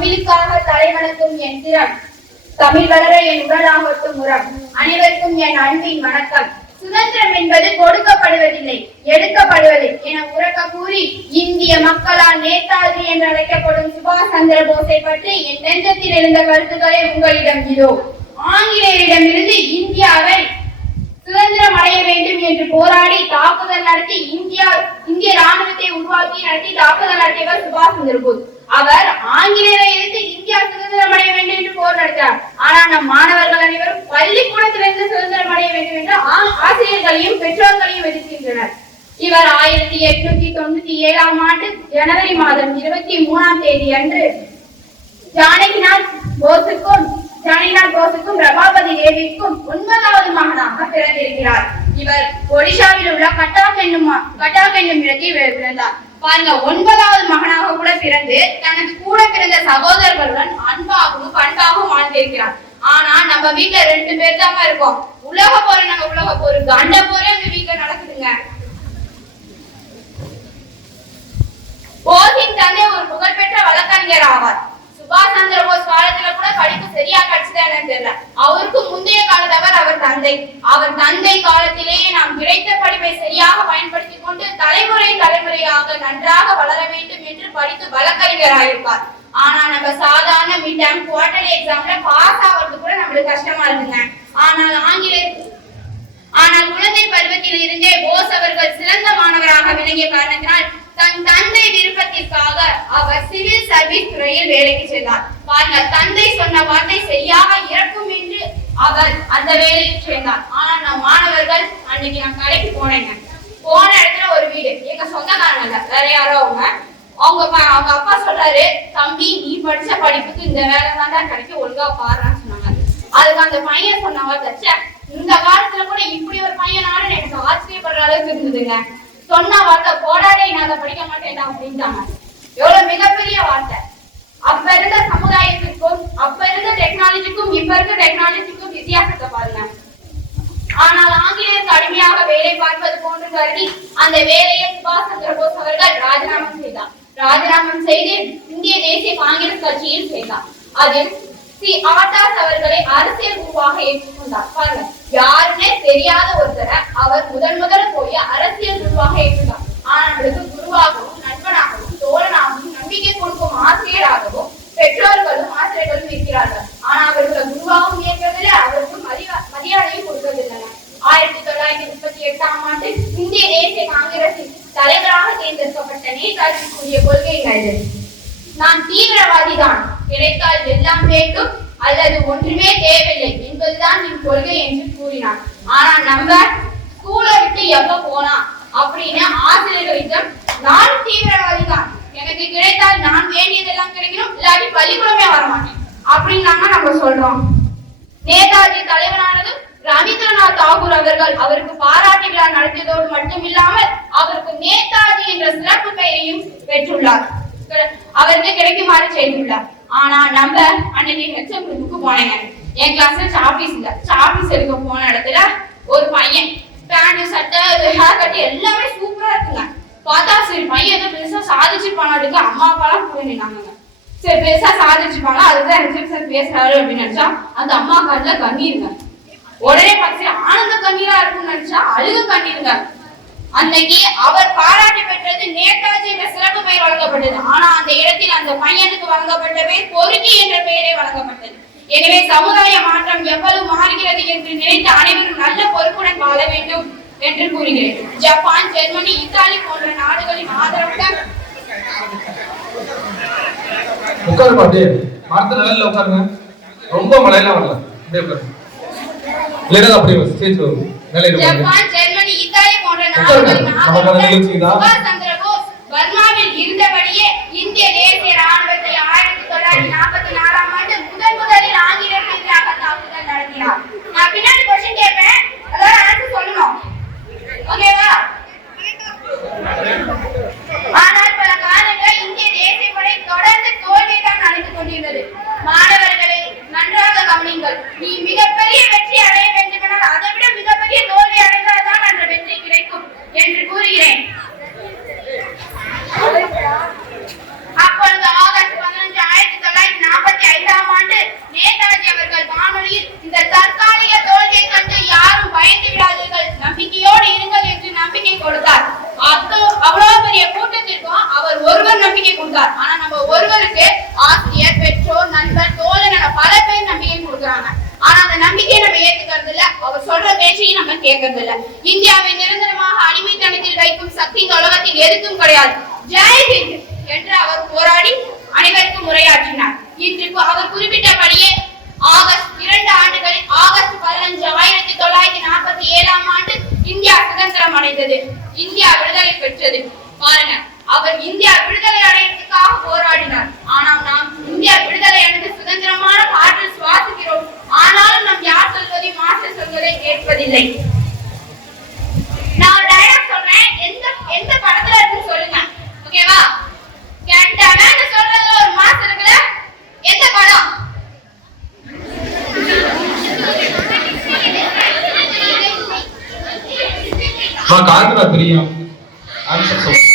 தமிழுக்காக தலைவணக்கும் என் திறம், தமிழ் வளர என் உடலாகட்டும் உரம். அனைவருக்கும் என் அன்பின் வணக்கம். சுதந்திரம் என்பது கொடுக்கப்படுவதில்லை, எடுக்கப்படுவது என உறக்க கூறி இந்திய மக்களால் நேதாஜி என்று அழைக்கப்படும் சுபாஷ் சந்திர போஸை பற்றி என் நெஞ்சத்தில் இருந்த கருத்துக்களை உங்களிடம் இதோ. ஆங்கிலேயரிடமிருந்து இந்தியாவை சுதந்திரம் அடைய வேண்டும் என்று போராடி தாக்குதல் நடத்தி இந்திய ராணுவத்தை உருவாக்கி நடத்தி தாக்குதல் நடத்தியவர் சுபாஷ் சந்திர போஸ். அவர் ஆங்கிலேயரை எதிர்த்து இந்தியா சுதந்திரம் அடைய வேண்டும் என்று போர் நடத்தினார். ஆனால் நம் மாணவர்கள் அனைவரும் பள்ளிக்கூடத்திலிருந்து சுதந்திரம் அடைய வேண்டும் என்று ஆசிரியர்களையும் பெற்றோர்களையும் எதிர்க்கின்றனர். இவர் 1897 ஆண்டு ஜனவரி மாதம் 23ஆம் தேதி அன்று ஜானகிநாத் போஸுக்கும் ரமாபதி தேவிக்கும் 9வது மகனாக பிறந்திருக்கிறார். இவர் ஒடிஷாவில் உள்ள கட்டாக் என்னும் இடத்தில் பிறந்தார். பாருங்க, 9வது மகனாக கூட பிறந்து தனக்கு கூட பிறந்த சகோதரர்களுடன் அன்பாகவும் பண்பாகவும் வாழ்ந்திருக்கிறார். ஆனா நம்ம வீட்டுல 2 பேர் தாங்க இருக்கோம். உலக போர் கண்ட போரே அந்த வீட்டுல நடக்குதுங்க. போஸின் தந்தை ஒரு புகழ்பெற்ற வழக்கறிஞர் ஆவார். சுபாஷ் சந்திர போஸ் காலத்துல கூட படிப்பு சரியா கிடைச்சதான்னு தெரியல. அவருக்கு முந்தைய காலத்தவர் அவர் தந்தை காலத்திலேயே நாம் கிடைத்த படிப்பை சரியாக பயன்படுத்தி கொண்டு தலைமுறையாக நன்றாக வளர வேண்டும் என்று படித்து வழக்கறிஞராயிருப்பார். ஆனா நம்ம சாதாரண மிட் டேர்ம் குவார்டர்லி எக்ஸாம்ல பாஸ் ஆகிறது கூட நம்மளுக்கு கஷ்டமா இருக்குங்க. ஆனால் குழந்தை பருவத்தில் இருந்தே போஸ் அவர்கள் சிறந்த மாணவராக விளங்கிய காரணத்தினால் தன் தந்தை விருப்பத்திற்காக அவர் சிவில் சர்வீஸ் துறையில் வேலைக்கு சென்றார். பாருங்க, தந்தை சொன்ன வார்த்தை சரியாக இறக்கும் என்று அவர் அந்த வேலைக்கு சேர்ந்தார். ஆனா நம் மாணவர்கள் அன்னைக்கு நான் கடைக்கு போனேங்க. போன இடத்துல ஒரு வீடு, எங்க சொந்தக்காரங்க வேற யாரோ அவங்க அப்பா சொல்றாரு, தம்பி நீ படிச்ச படிப்புக்கு இந்த வேலை தான் கிடைக்கும், ஒழுங்கா பாருன்னு சொன்னாங்க. அதுக்கு அந்த பையன் சொன்னாங்க, இந்த காலத்துல கூட இப்படி ஒரு பையனாலும் எனக்கு ஆச்சரியப்படுற அளவுக்கு இருந்ததுங்க. சொன்ன வார்த்தை போராடே நான் அதை படிக்க மாட்டேன் அப்படின்ட்டாங்க. எவ்வளவு மிகப்பெரிய வார்த்தை. அப்ப இருந்த சமுதாயத்துக்கும் அப்ப இருந்த டெக்னாலஜிக்கும் இப்ப இருக்க டெக்னாலஜிக்கும் வித்தியாசத்தை பாருங்க. ஆனால் ஆங்கிலேயருக்கு அடிமையாக வேலை பார்ப்பது போன்று கருதி அந்த வேலையை சுபாஷ் சந்திர போஸ் அவர்கள் ராஜினாமா செய்தார். ராஜினாமா செய்து இந்திய தேசிய காங்கிரஸ் கட்சியில் சேர்ந்தார். அதில் ஆட்டாஸ் அவர்களை அரசியல் குருவாக ஏற்றுக்கொண்டார். பாருங்க, யாருன்னே தெரியாத ஒருத்தரை அவர் முதல்ல போய் அரசியல் குருவாக ஏற்றுக்கொண்டார். ஆனா நம்மளுக்கு குருவாகவும் நண்பனாகவும் தோழனாகவும் நம்பிக்கை கொடுக்கும் ஆசிரியராகவும் பெற்றோர்களும் ஆசிரியர்களும் இருக்கிறார்கள். ஆனா அவர்களை குருவாகவும் ஏற்கவில்லை, அவருக்கு மரியாதையும் கொடுக்கவில்லை. 1938ஆம் ஆண்டு இந்திய தேசிய காங்கிரசின் தலைவராக தேர்ந்தெடுக்கப்பட்ட நேதாஜி கூறிய கொள்கைகள், நான் தீவிரவாதிதான், கிடைத்தால் எல்லாம் வேண்டும் அல்லது ஒன்றுமே தேவையில்லை என்பதுதான் என் கொள்கை என்று கூறினார். ஆனா நம்ம ஸ்கூலை விட்டு எப்ப போனா அப்படின்னு ஆசிரியர்களிடம் நான் தீவிரவாதிதான், எனக்கு கிடைத்தால் நான் வேண்டியதெல்லாம் கிடைக்கணும், இல்லாட்டி பள்ளிக்கூடமே வரமாட்டேன் அப்படின்னு நம்ம சொல்றோம். நேதாஜி தலைவரானதும் ரவீந்திரநாத் தாகூர் அவர்கள் அவருக்கு பாராட்டு விழா நடத்தியதோடு மட்டுமில்லாமல் அவருக்கு நேதாஜி என்ற சிறப்பு பெயரையும் பெற்றுள்ளார், அவருக்கு கிடைக்குமாறு செய்துள்ளார். ஆனா நம்ம அன்னைக்கு ஹெச்எம் ரூமுக்கு போனேங்க. என் கிளாஸ்ல சாப்பீஸ் எடுக்க போன இடத்துல ஒரு பையன் பேண்ட் சட்டை ஹேர் கட் எல்லாமே சூப்பரா இருக்குங்க. பார்த்தா சரி பையன் ஏதோ பெருசா சாதிச்சிருப்பானாடுக்கு அம்மா அப்பாலாம் கூட நின்னாங்க. சரி பெருசா சாதிச்சிருப்பாங்க, அதுதான் ஹெச்எம் சார் பேசுறாரு அப்படின்னு நினைச்சா அந்த அம்மா காட்டுல கண்ணீருங்க. உடனே பார்த்து ஆனந்த கண்ணீரா இருக்கும்னு நினைச்சா அழுக கண்ணீருங்க. அன்னைக்கு அவர் பாராட்டு பெற்றது நேதாஜி என்ற சிறப்பு பெயர் வழங்கப்பட்டது. ஆனா அந்த இடத்தில் அந்த பையனுக்கு வழங்கப்பட்ட பெயர் பொறுக்கி என்ற பெயரை வழங்கப்பட்டது. எனவே சமுதாய மாற்றம் எவ்வளவு மாறுகிறது என்று நினைத்த அனைவரும் நல்ல பொறுப்புடன் வாழ வேண்டும் என்று கூறுகிறேன். ஜப்பான், ஜெர்மனி, இத்தாலி போன்ற நாடுகளின் ஆதரவுடன் உட்காருங்க. அப்படியே மரத்து நிழல்ல உட்காருங்க. ரொம்ப மழையெல்லாம் வரல, அப்படியே உட்காருங்க. இல்லைன்னா அப்படியே ஸ்டேஜ் வரும். ஜப்பான், ஜெர்மனி, இத்தாலி போன்ற நாடுகளின் ஆதரவுடன் சுபாஷ் சந்திர போஸ் பர்மாவில் இருந்தபடியே இந்திய தேசிய ராணுவத்தை 1944ஆம் ஆண்டு முதலில் ஆங்கிலேயருக்கு எதிராக தாக்குதல் நடத்தினார். நான் பின்னாடி क्वेश्चन கேட்பேன், அதோட ஆன்சர் சொல்லணும். ஓகேவா? ஆனால் பல காலங்கள் இந்திய தேசிய படை தொடர்ந்து தோல்வியை தான் அடைந்து கொண்டிருந்தது. மாணவர்களை நன்றாக கவனியுங்கள். நீ மிகப்பெரிய வெற்றி அடைய வேண்டுமென்றால் அதை விட மிகப்பெரிய தோல்வி அடைந்தால்தான் அந்த வெற்றி கிடைக்கும் என்று கூறுகிறேன். அப்பொழுது நாள் நேதாஜி அவர்கள் வானொலியில் இந்த தற்காலிக தோல்வியை கண்டு யாரும் பயந்து விடாதீர்கள், நம்பிக்கையோடு இருங்கள் என்று நம்பிக்கை கொடுத்தார். அவ்வளவு பெரிய கூட்டத்திற்கும் அவர் ஒருவர் நம்பிக்கை கொடுத்தார். ஆனா நம்ம ஒருவருக்கு ஆசிரியர், பெற்றோர், நண்பர், தோழன் என பல பேர் நம்பிக்கை கொடுக்குறாங்க. ஆனா அந்த நம்பிக்கையை நம்ம ஏத்துக்கிறது இல்ல, அவர் சொல்ற பேச்சையும் நம்ம கேட்கறது இல்ல. இந்தியாவை நிரந்தரமாக அடிமைத்தனத்தில் வைக்கும் சக்தி இந்த உலகத்தில் எதுக்கும் கிடையாது. ஜெய்ஹிந்த் என்று அவர் போராடி அனைவருக்கும் உரையாற்றினார். இன்று அவர் குறிப்பிட்டபடியே ஆகஸ்ட் 2 ஆண்டுகளில் ஆகஸ்ட் 15 1947 ஆண்டு இந்தியா சுதந்திரம் அடைந்தது, இந்தியா விடுதலை பெற்றது. பாருங்க, அவர் இந்தியா விடுதலை அடைவதற்காக போராடினார். ஆனால் நாம் இந்தியா விடுதலை அடைந்து சுதந்திரமான காற்றில் சுவாசிக்கிறோம். ஆனாலும் நாம் யார் சொல்வதை மாற்ற சொல்வதை கேட்பதில்லை. நான் ஒரு டயலாக் சொல்றேன், எந்த படத்துல இருக்கு சொல்லுங்க, ஓகேவா? கேட்டவன் சொல்றதுல ஒரு மாஸ் இருக்குல்ல, எந்த படம்? கார்த்திகா தெரியும், ஆன்சர் சொல்லுங்க.